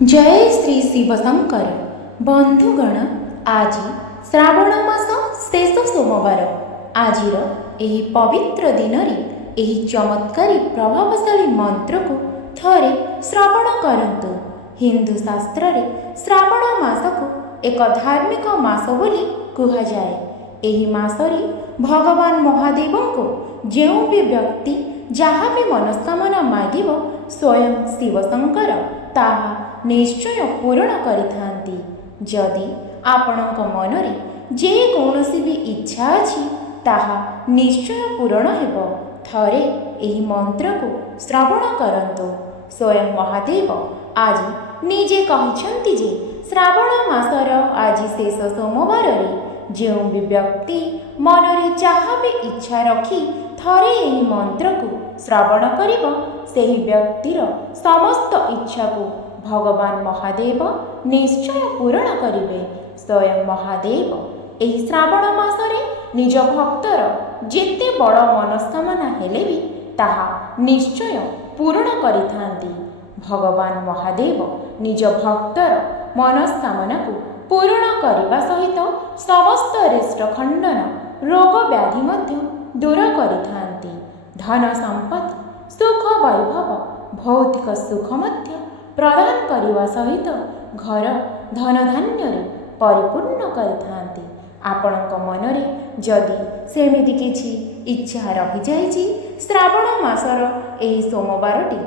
जय श्री शिवशंकर बंधुगण आज श्रावण मास शेष सोमवार आजिर एही पवित्र दिन एही चमत्कारी प्रभावशाली मंत्र को थरे श्रवण करंतु। हिंदू शास्त्र रे श्रावण मास को एक धार्मिक मास बोली कहा जाए। एही मासरे भगवान महादेव को जेउ भी व्यक्ति जहाँ भी मनस्कामना मागिब स्वयं शिवशंकर ताहा निश्चय पूरण करिथांती। जदि आपणक मनरे जे कौनसी भी इच्छा अछि ताहा निश्चय पूरण हेब। थरे एही मंत्र को श्रवण करंतु। स्वयं महादेव आज निजे कहिछंती जे श्रावण मासर आज शेष सोमवार रे जेउ भी व्यक्ति मनरे जहाँ भी इच्छा रखी थरे एही मंत्र को श्रवण करिब सेही व्यक्तिर समस्त इच्छा को भगवान महादेव निश्चय पूरण करिवे। स्वयं महादेव एही श्रावण मासरे निज भक्तर जेते बड़ मनस्कामना हेले भी ताहा निश्चय पूरण करिथांती। भगवान महादेव निज भक्तर मनस्कामना को पूरण करने सहित समस्त रिष्ट खंडन रोग व्याधि मध्य दूर करिथांती। धन संपत्ति सुख वैभव भौतिक सुख मध्य प्रदान करने सहित घर धन धान्य परिपूर्ण करिथांती। आपणक मनरे जदि सेमिति किछि इच्छा रही जाइछि श्रावण मासर एही सोमवारटी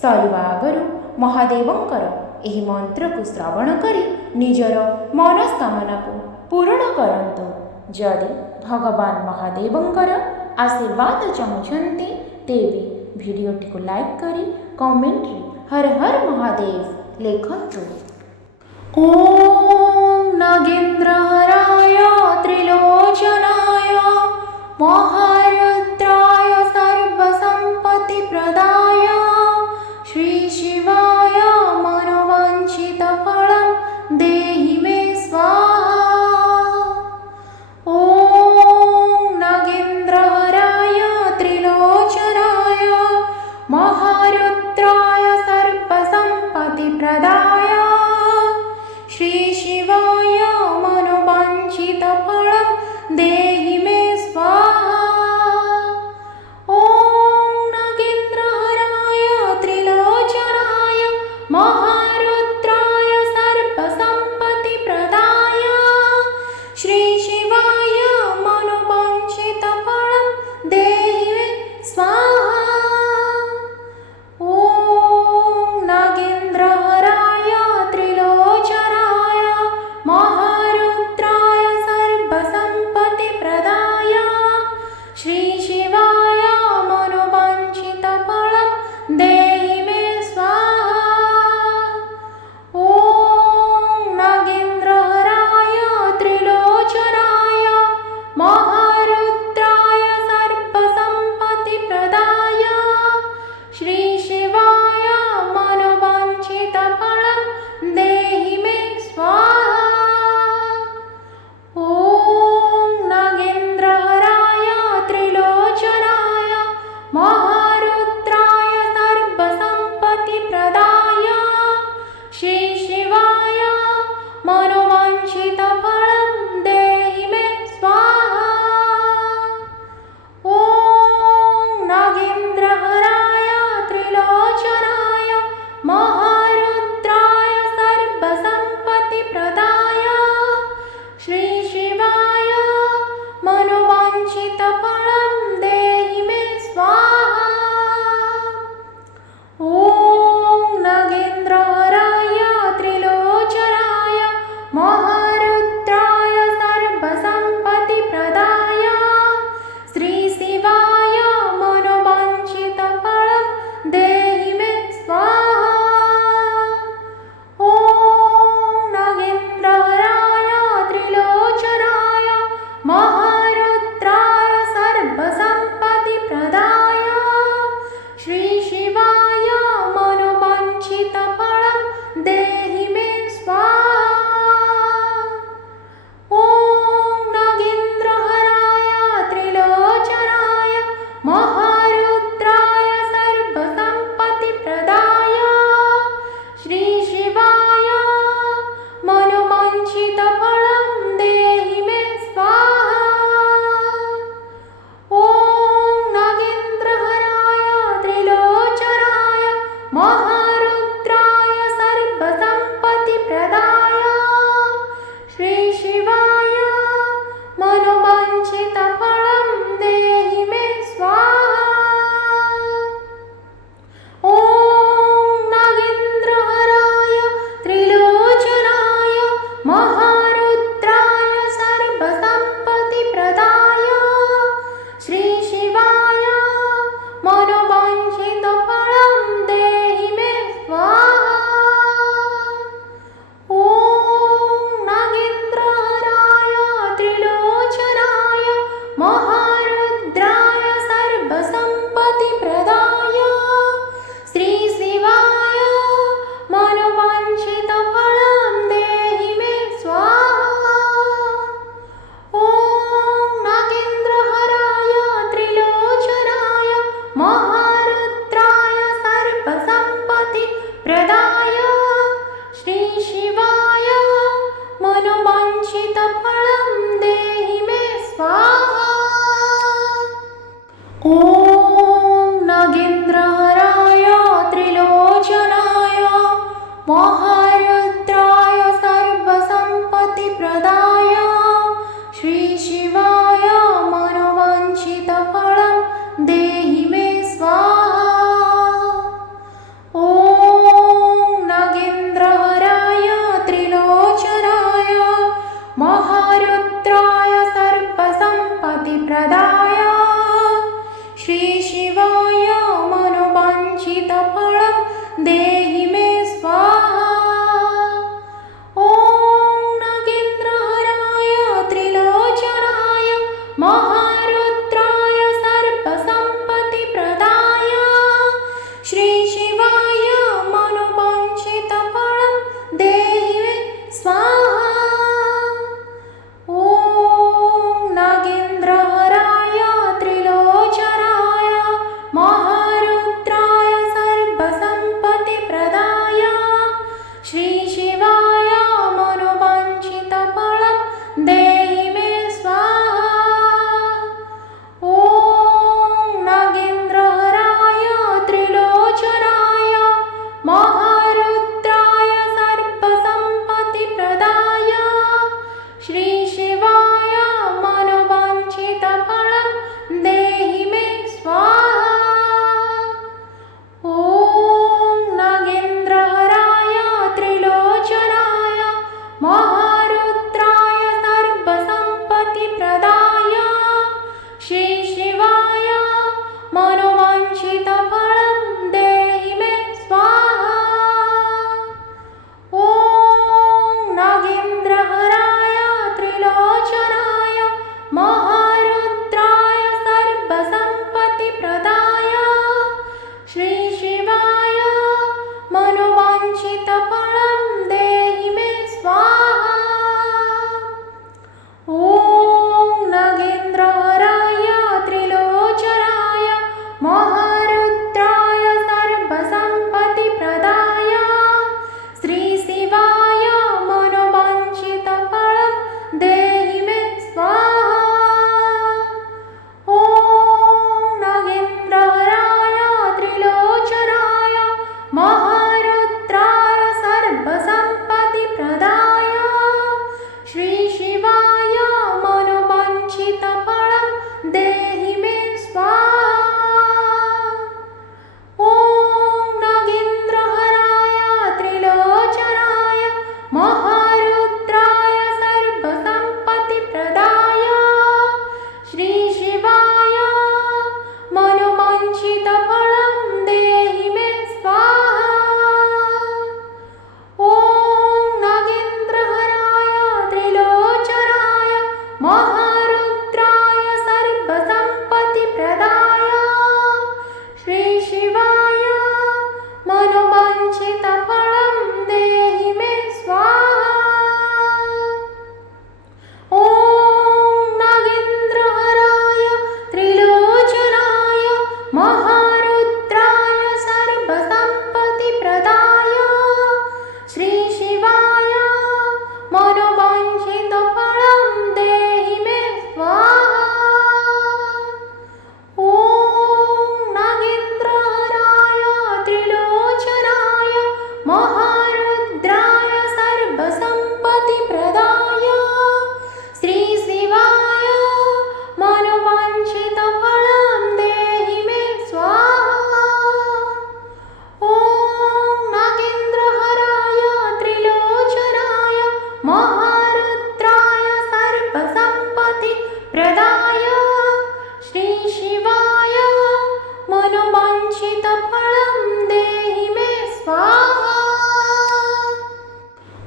सरिवा आगरु महादेवंकर एही मंत्र को श्रवण करी निजर मनस्कामना को पूर्ण करंतु। जदि भगवान महादेवंकर आशीर्वाद चाहुछन्ति तेबे भिडियोटी को लाइक करी कमेंट रे हर हर महादेव लेखन्तु। ओम नागेन्द्रहराय त्रिलोचनाय महारुद्राय सर्वसम्पत्तिप्रदाय श्री शिवाय मनोवाञ्छितफलं देहि मे स्वाहा। ओम नागेन्द्रहराय त्रिलोचनाय महारुद्राय सर्वसम्पत्तिप्रदाय श्री शिवाय मनोवाञ्छितफलं देहि मे स्वाहा। ओम नागेन्द्रहराय त्रिलोचनाय महारुद्राय सर्वसम्पत्तिप्रदाय श्री शिवाय मनोवाञ्छितफलं देहि मे स्वाहा। ओम नागेन्द्रहराय मनोवाञ्छितफलं देहि मे स्वाहा। ॐ नागेन्द्रहराय त्रिलोचनाय महारुद्राय सर्वसम्पत्तिप्रदाय श्री शिवाय मनोवाञ्छितफलं देहि मे स्वाहा। ॐ नागेन्द्रहराय त्रिलोचनाय महारुद्राय सर्वसम्पत्तिप्रदाय श्री शिवाय मनोवाञ्छितफलं देहि मे स्वाहा। ॐ नागेन्द्रहराय त्रिलोचनाय महारुद्राय सर्वसम्पत्तिप्रदाय श्री शिवाय मनोवाञ्छितफलं देहि मे स्वाहा। ॐ नागेन्द्रहराय त्रिलोचनाय महारुद्राय सर्वसम्पत्तिप्रदाय श्री शिवाय मनोवाञ्छितफलं देहि मे स्वाहा। ॐ नागेन्द्रहराय त्रिलोचनाय महारुद्राय सर्वसम्पत्तिप्रदाय श्री शिवाय मनोवाञ्छितफलं देहि मे स्वाहा। ॐ नागेन्द्रहराय त्रिलोचनाय महारुद्राय सर्वसम्पत्तिप्रदाय श्री शिवाय मनोवाञ्छितफलं देहि मे स्वाहा।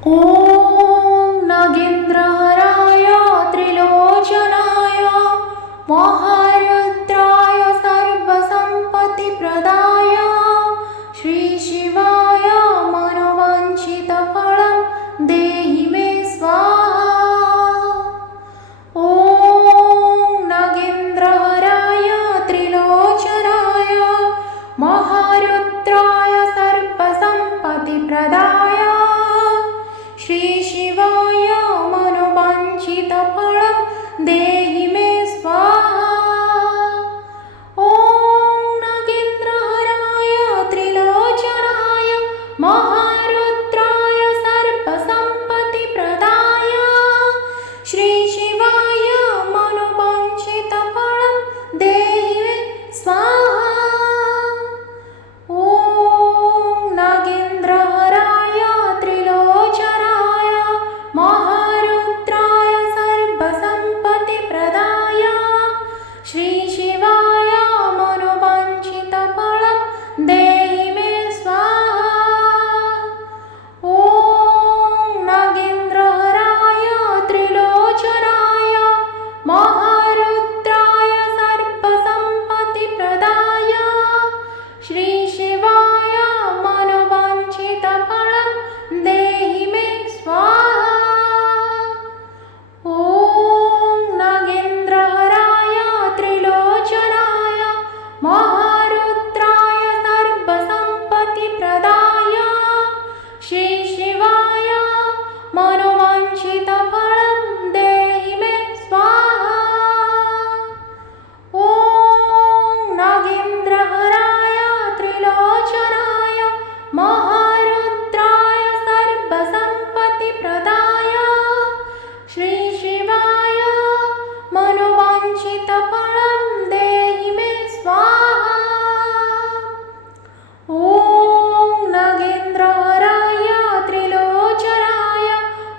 ॐ नागेन्द्रहराय त्रिलोचनाय महारुद्राय सर्वसम्पत्तिप्रदाय श्रीशिवाय मनोवाञ्छितफलं देहि मे स्वाहा। ॐ नागेन्द्रहराय त्रिलोचनाय महारुद्राय सर्वसम्पत्तिप्रदाय श्रीशिवाय मनोवाञ्छितफलं देहि मे स्वाहा। ॐ नागेन्द्रहराय त्रिलोचनाय महारुद्राय सर्वसम्पत्तिप्रदाय श्रीशिवाय मनोवाञ्छितफलं देहि मे स्वाहा। ॐ नागेन्द्रहराय त्रिलोचनाय महारुद्राय सर्वसम्पत्तिप्रदाय श्रीशिवाय मनोवाञ्छितफलं देहि मे स्वाहा। ॐ नागेन्द्रहराय त्रिलोचनाय महारुद्राय सर्वसम्पत्तिप्रदाय श्रीशिवाय मनोवाञ्छितफलं देहि मे स्वाहा। ॐ नागेन्द्रहराय त्रिलोचनाय महारुद्राय सर्वसम्पत्तिप्रदाय श्रीशिवाय मनोवाञ्छितफलं देहि मे स्वाहा। ॐ नागेन्द्रहराय त्रिलोचनाय महारुद्राय सर्वसम्पत्तिप्रदाय श्रीशिवाय मनोवाञ्छितफलं देहि मे स्वाहा। ॐ नागेन्द्रहराय त्रिलोचनाय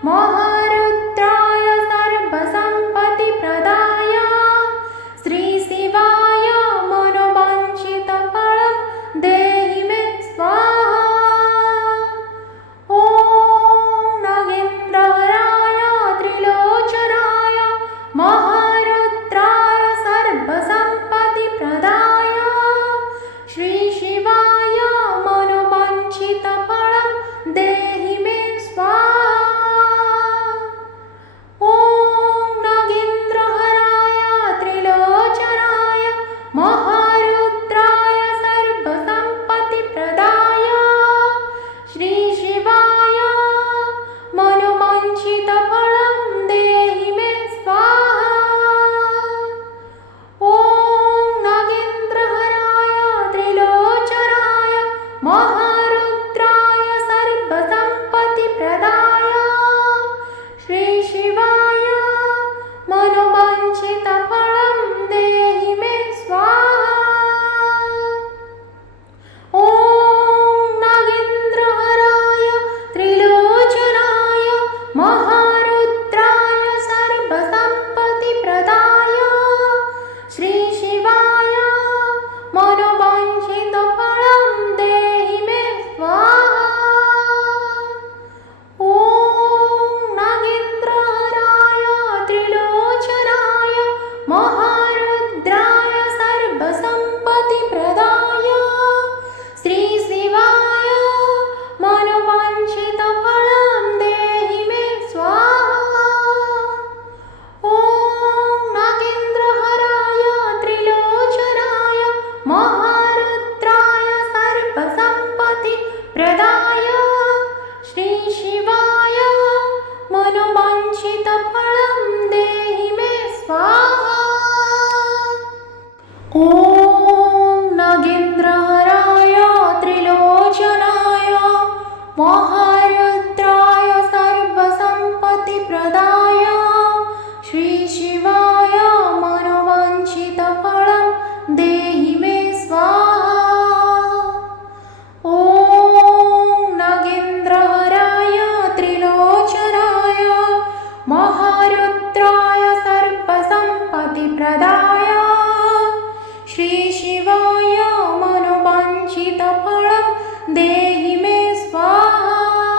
महारुद्राय सर्वसम्पत्तिप्रदाय श्रीशिवाय मनोवाञ्छितफलं देहि मे स्वाहा। ॐ नागेन्द्रहराय त्रिलोचनाय महारुद्राय सर्वसम्पत्तिप्रदाय श्रीशिवाय मनोवाञ्छितफलं देहि मे स्वाहा। ॐ नागेन्द्रहराय त्रिलोचनाय महारुद्राय सर्वसम्पत्तिप्रदाय श्रीशिवाय मनोवाञ्छितफलं देहि मे स्वाहा। ॐ नागेन्द्रहराय त्रिलोचनाय महारुद्राय सर्वसम्पत्तिप्रदाय श्रीशिवाय मनोवाञ्छितफलं देहि मे स्वाहा। ॐ नागेन्द्रहराय त्रिलोचनाय महारुद्राय सर्वसम्पत्तिप्रदाय श्रीशिवाय मनोवाञ्छितफलं देहि मे स्वाहा। ॐ नागेन्द्रहराय त्रिलोचनाय महारुद्राय सर्वसम्पत्तिप्रदाय श्रीशिवाय मनोवाञ्छितफलं देहि मे स्वाहा। ॐ नागेन्द्रहराय त्रिलोचनाय महारुद्राय सर्वसम्पत्तिप्रदाय श्रीशिवाय मनोवाञ्छितफलं देहि मे स्वाहा। ॐ नागेन्द्रहराय त्रिलोचनाय महारुद्राय सर्वसम्पत्तिप्रदाय श्रीशिवाय मनोवाञ्छितफलं देहि मे स्वाहा। ॐ नागेन्द्रहराय त्रिलोचनाय महारुद्राय सर्वसम्पत्तिप्रदाय श्रीशिवाय मनोवाञ्छितफलं देहि मे स्वाहा।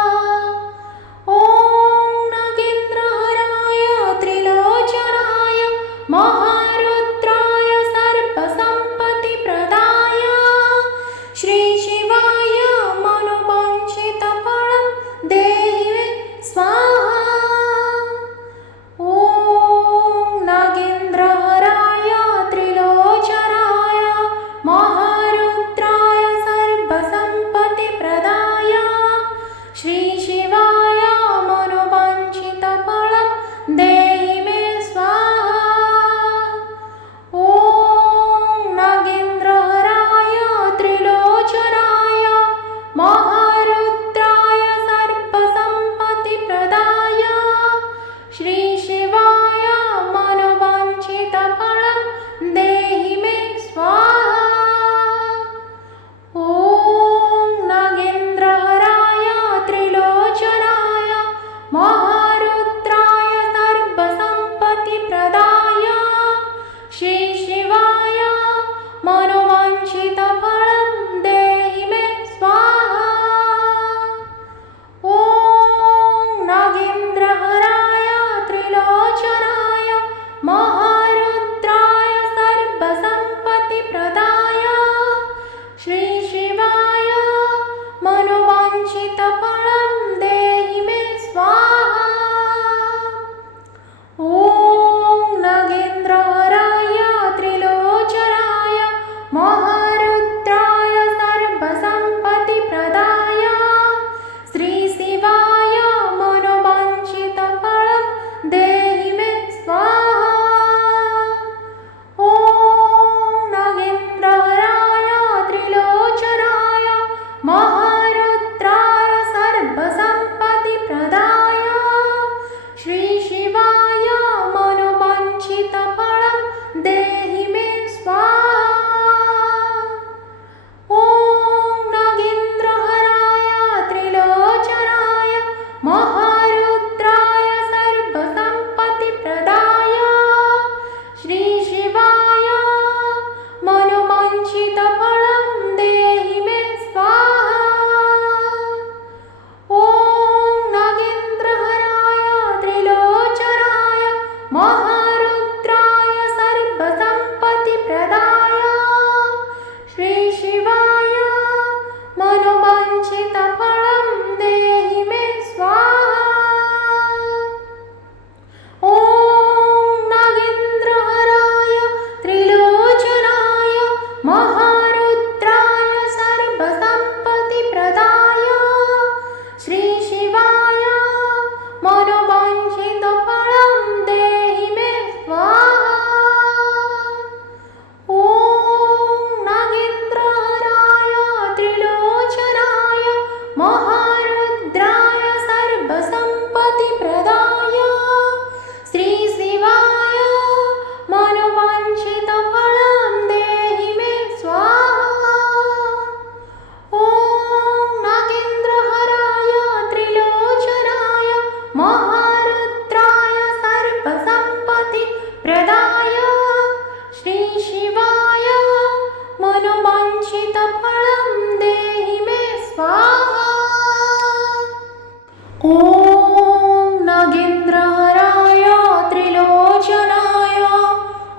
ॐ नागेन्द्रहराय त्रिलोचनाय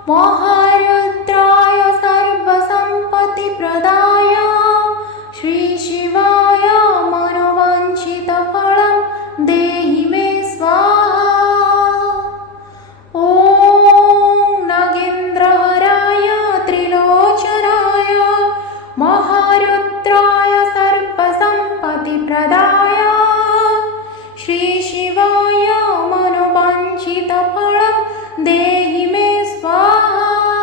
महारुद्राय सर्वसम्पत्तिप्रदाय श्रीशिवाय मनोवाञ्छितफलं देहि मे स्वाहा। ॐ नागेन्द्रहराय त्रिलोचनाय महारुद्राय सर्वसम्पत्तिप्रदाय श्रीशिवाय मनोवाञ्छितफलं देहि मे स्वाहा।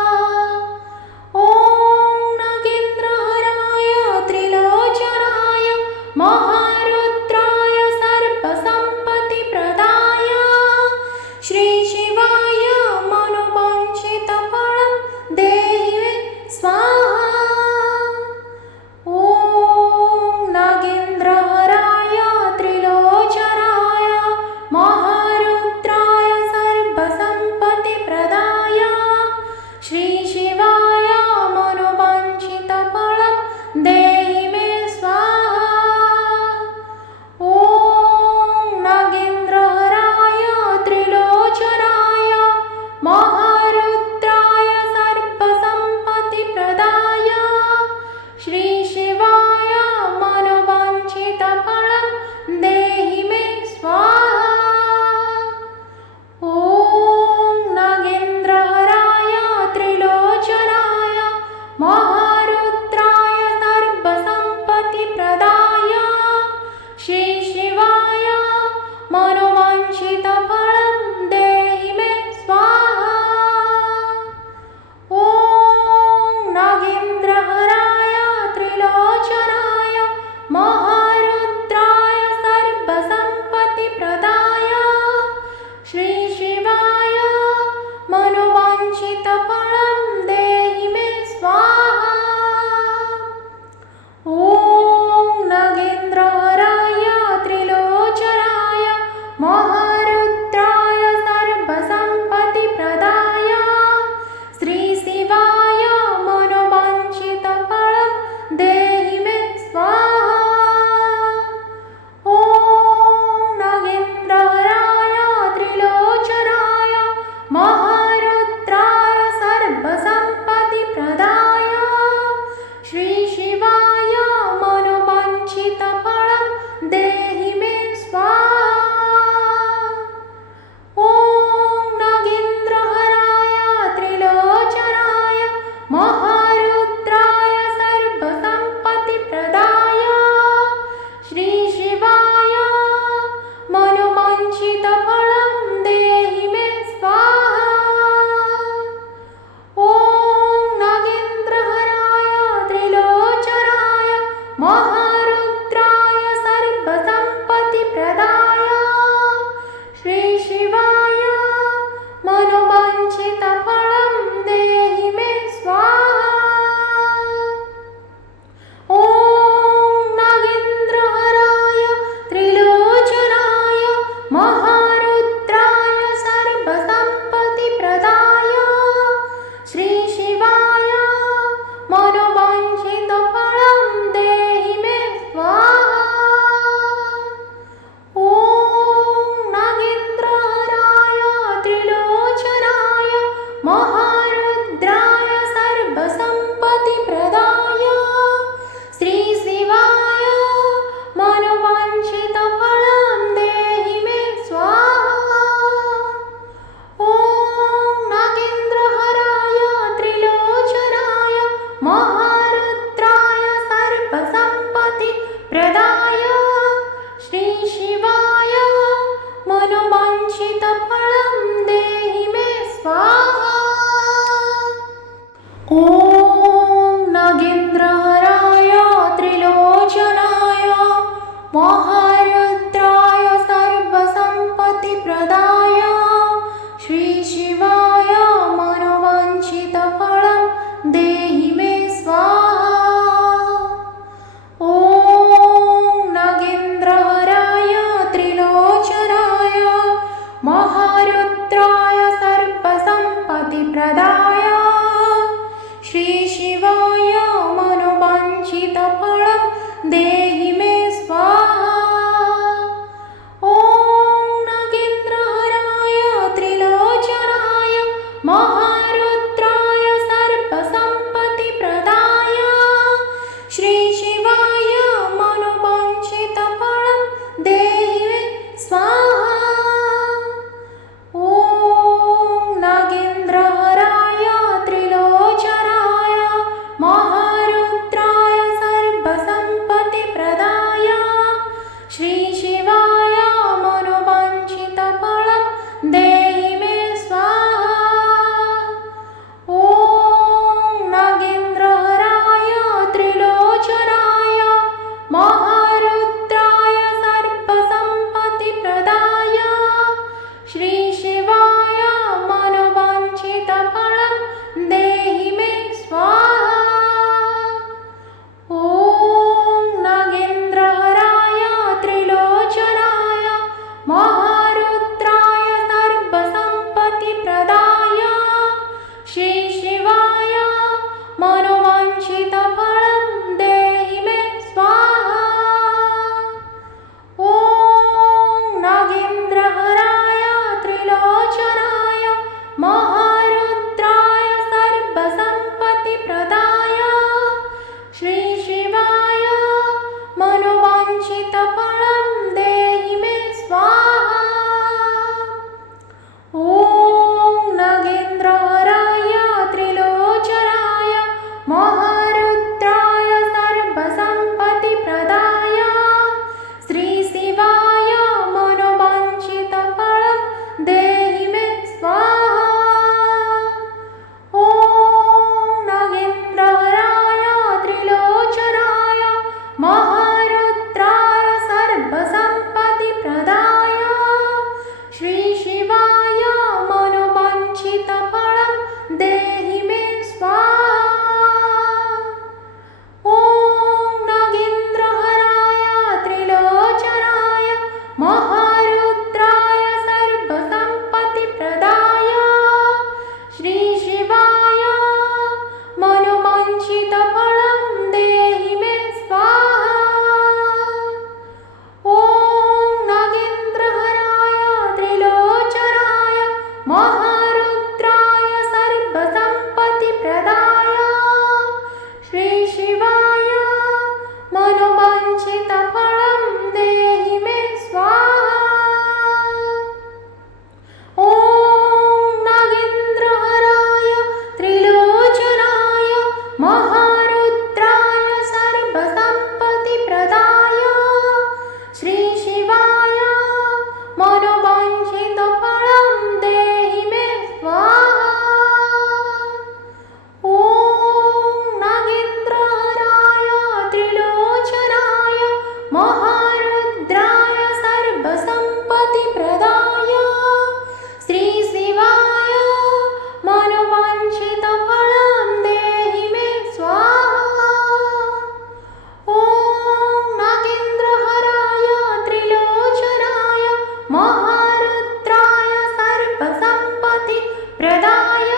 महारुद्राय सर्पसम्पत्ति प्रदाय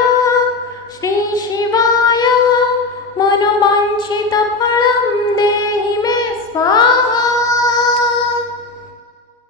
श्री शिवाय मनोवाञ्छितफल